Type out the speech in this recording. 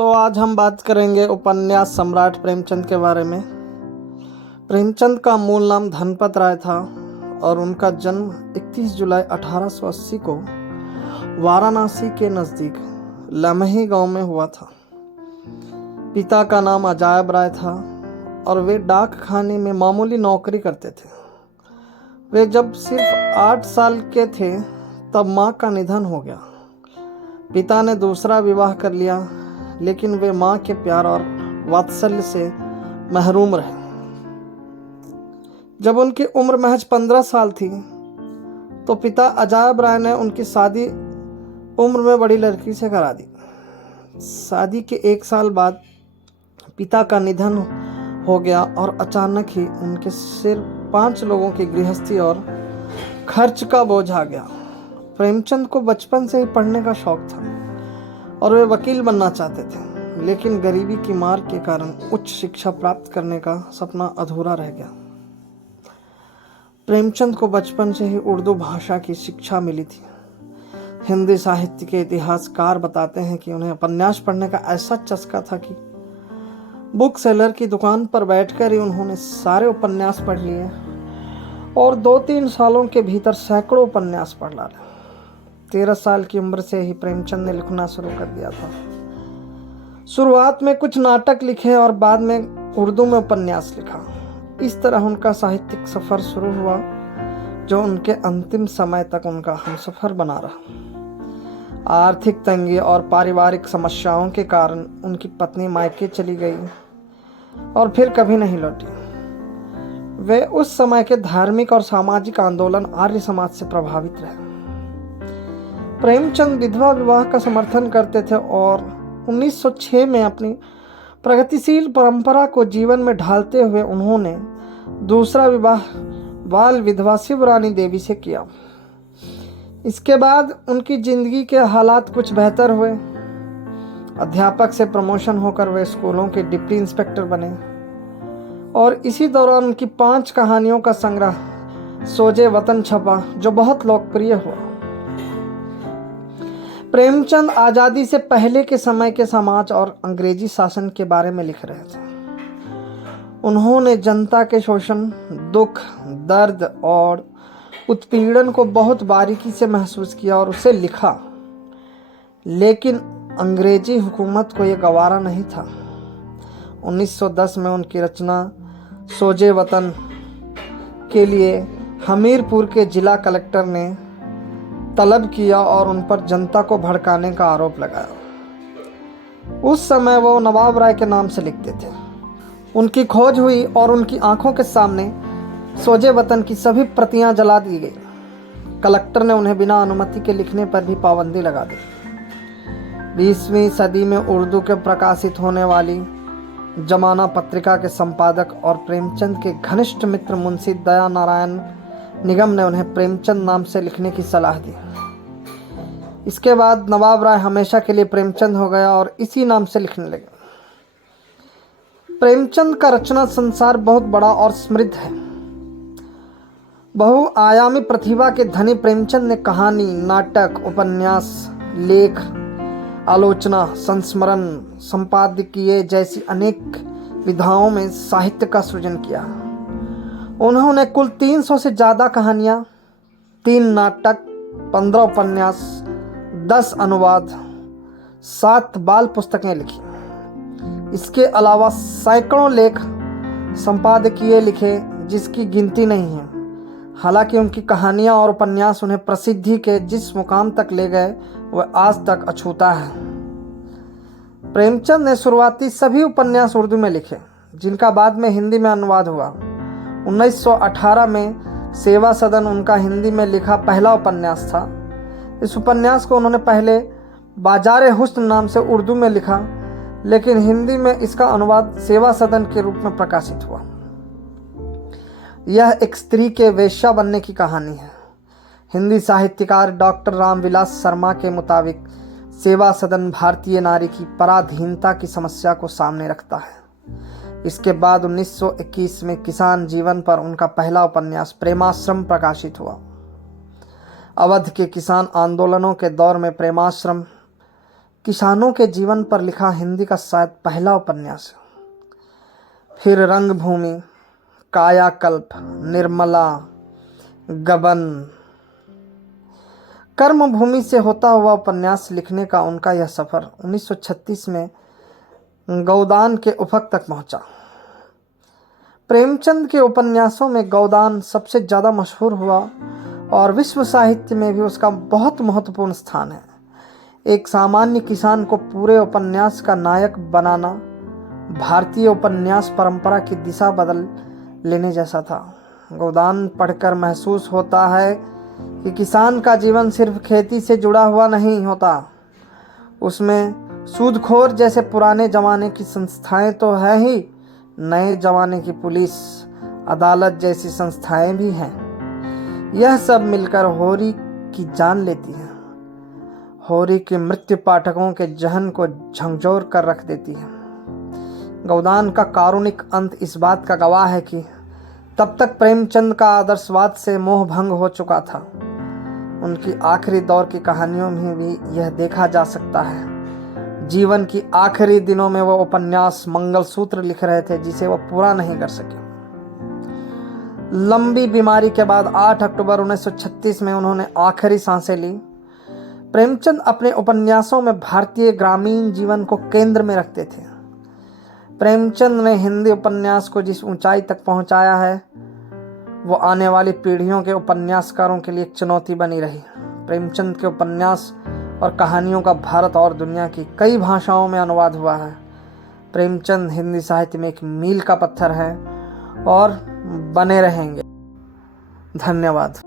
तो आज हम बात करेंगे उपन्यास सम्राट प्रेमचंद के बारे में। प्रेमचंद का मूल नाम धनपत राय था और उनका जन्म 31 जुलाई 1880 को वाराणसी के नज़दीक लमही गांव में हुआ था। पिता का नाम अजायब राय था और वे डाक खाने में मामूली नौकरी करते थे। वे जब सिर्फ 8 साल के थे तब माँ का निधन हो गया। पिता ने दूसरा विवाह कर लिया, लेकिन वे माँ के प्यार और वात्सल्य से महरूम रहे। जब उनकी उम्र महज 15 साल थी तो पिता अजायब राय ने उनकी शादी उम्र में बड़ी लड़की से करा दी। शादी के 1 साल बाद पिता का निधन हो गया और अचानक ही उनके सिर 5 लोगों की गृहस्थी और खर्च का बोझ आ गया। प्रेमचंद को बचपन से ही पढ़ने का शौक था और वे वकील बनना चाहते थे, लेकिन गरीबी की मार के कारण उच्च शिक्षा प्राप्त करने का सपना अधूरा रह गया। प्रेमचंद को बचपन से ही उर्दू भाषा की शिक्षा मिली थी। हिंदी साहित्य के इतिहासकार बताते हैं कि उन्हें उपन्यास पढ़ने का ऐसा चस्का था कि बुक सेलर की दुकान पर बैठकर ही उन्होंने सारे उपन्यास पढ़ लिए और 2-3 सालों के भीतर सैकड़ों उपन्यास पढ़ डाले। 13 साल की उम्र से ही प्रेमचंद ने लिखना शुरू कर दिया था। शुरुआत में कुछ नाटक लिखे और बाद में उर्दू में उपन्यास लिखा। इस तरह उनका साहित्यिक सफर शुरू हुआ, जो उनके अंतिम समय तक उनका हमसफर बना रहा। आर्थिक तंगी और पारिवारिक समस्याओं के कारण उनकी पत्नी मायके चली गई और फिर कभी नहीं लौटी। वे उस समय के धार्मिक और सामाजिक आंदोलन आर्य समाज से प्रभावित रहे। प्रेमचंद विधवा विवाह का समर्थन करते थे और 1906 में अपनी प्रगतिशील परंपरा को जीवन में ढालते हुए उन्होंने दूसरा विवाह बाल विधवा शिवरानी देवी से किया। इसके बाद उनकी जिंदगी के हालात कुछ बेहतर हुए। अध्यापक से प्रमोशन होकर वे स्कूलों के डिप्टी इंस्पेक्टर बने और इसी दौरान उनकी 5 कहानियों का संग्रह सोजे वतन छपा, जो बहुत लोकप्रिय हुआ। प्रेमचंद आज़ादी से पहले के समय के समाज और अंग्रेजी शासन के बारे में लिख रहे थे। उन्होंने जनता के शोषण, दुख, दर्द और उत्पीड़न को बहुत बारीकी से महसूस किया और उसे लिखा, लेकिन अंग्रेजी हुकूमत को यह गवारा नहीं था। 1910 में उनकी रचना सोजे वतन के लिए हमीरपुर के जिला कलेक्टर ने तलब किया और उन पर जनता को भड़काने का आरोप लगाया। उस समय वो नवाब राय के नाम से लिखते थे। उनकी खोज हुई और उनकी आंखों के सामने सोजे वतन की सभी प्रतियां जला दी गई। कलेक्टर ने उन्हें बिना अनुमति के लिखने पर भी पाबंदी लगा दी। 20वीं सदी में उर्दू के प्रकाशित होने वाली जमाना पत्रिका के संपादक और प्रेमचंद के घनिष्ठ मित्र मुंशी दया नारायण निगम ने उन्हें प्रेमचंद नाम से लिखने की सलाह दी। इसके बाद नवाब राय हमेशा के लिए प्रेमचंद हो गया और इसी नाम से लिखने लगे। प्रेमचंद का रचना संसार बहुत बड़ा और समृद्ध है। बहुआयामी प्रतिभा के धनी प्रेमचंद ने कहानी, नाटक, उपन्यास, लेख, आलोचना, संस्मरण, संपादकीय जैसी अनेक विधाओं में साहित्य का सृजन किया। उन्होंने कुल 300 से ज़्यादा कहानियाँ, 3 नाटक, 15 उपन्यास, 10 अनुवाद, 7 बाल पुस्तकें लिखी। इसके अलावा सैकड़ों लेख संपादकीय लिखे, जिसकी गिनती नहीं है। हालांकि उनकी कहानियाँ और उपन्यास उन्हें प्रसिद्धि के जिस मुकाम तक ले गए वह आज तक अछूता है। प्रेमचंद ने शुरुआती सभी उपन्यास उर्दू में लिखे, जिनका बाद में हिंदी में अनुवाद हुआ। 1918 में सेवा सदन उनका हिंदी में लिखा पहला उपन्यास था। इस उपन्यास को उन्होंने पहले बाजारे हुस्न नाम से उर्दू में लिखा, लेकिन हिंदी में इसका अनुवाद सेवा सदन के रूप में प्रकाशित हुआ। यह एक स्त्री के वेश्या बनने की कहानी है। हिंदी साहित्यकार डॉक्टर रामविलास शर्मा के मुताबिक सेवा सदन भारतीय नारी की पराधीनता की समस्या को सामने रखता है। इसके बाद 1921 में किसान जीवन पर उनका पहला उपन्यास प्रेमाश्रम प्रकाशित हुआ। अवध के किसान आंदोलनों के दौर में प्रेमाश्रम किसानों के जीवन पर लिखा हिंदी का शायद पहला उपन्यास है। फिर रंगभूमि, कायाकल्प, निर्मला, गबन, कर्मभूमि से होता हुआ उपन्यास लिखने का उनका यह सफर 1936 में गौदान के उफक तक पहुंचा। प्रेमचंद के उपन्यासों में गौदान सबसे ज़्यादा मशहूर हुआ और विश्व साहित्य में भी उसका बहुत महत्वपूर्ण स्थान है। एक सामान्य किसान को पूरे उपन्यास का नायक बनाना भारतीय उपन्यास परंपरा की दिशा बदल लेने जैसा था। गौदान पढ़कर महसूस होता है कि किसान का जीवन सिर्फ खेती से जुड़ा हुआ नहीं होता। उसमें सूदखोर जैसे पुराने ज़माने की संस्थाएं तो है ही, नए ज़माने की पुलिस, अदालत जैसी संस्थाएं भी हैं। यह सब मिलकर होरी की जान लेती हैं। होरी की मृत्यु पाठकों के जहन को झकझोर कर रख देती है। गौदान का कारुणिक अंत इस बात का गवाह है कि तब तक प्रेमचंद का आदर्शवाद से मोह भंग हो चुका था। उनकी आखिरी दौर की कहानियों में भी यह देखा जा सकता है। जीवन की आखिरी दिनों में वो उपन्यास मंगलसूत्र लिख रहे थे जिसे वो पूरा नहीं कर सके। लंबी बीमारी के बाद 8 अक्टूबर 1936 में उन्होंने आखिरी सांसें ली। प्रेमचंद अपने उपन्यासों में भारतीय ग्रामीण जीवन को केंद्र में रखते थे। प्रेमचंद ने हिंदी उपन्यास को जिस ऊंचाई तक पहुंचाया है वो आने वाली पीढ़ियों के उपन्यासकारों के लिए एक चुनौती बनी रही। प्रेमचंद के उपन्यास और कहानियों का भारत और दुनिया की कई भाषाओं में अनुवाद हुआ है। प्रेमचंद हिंदी साहित्य में एक मील का पत्थर है और बने रहेंगे। धन्यवाद।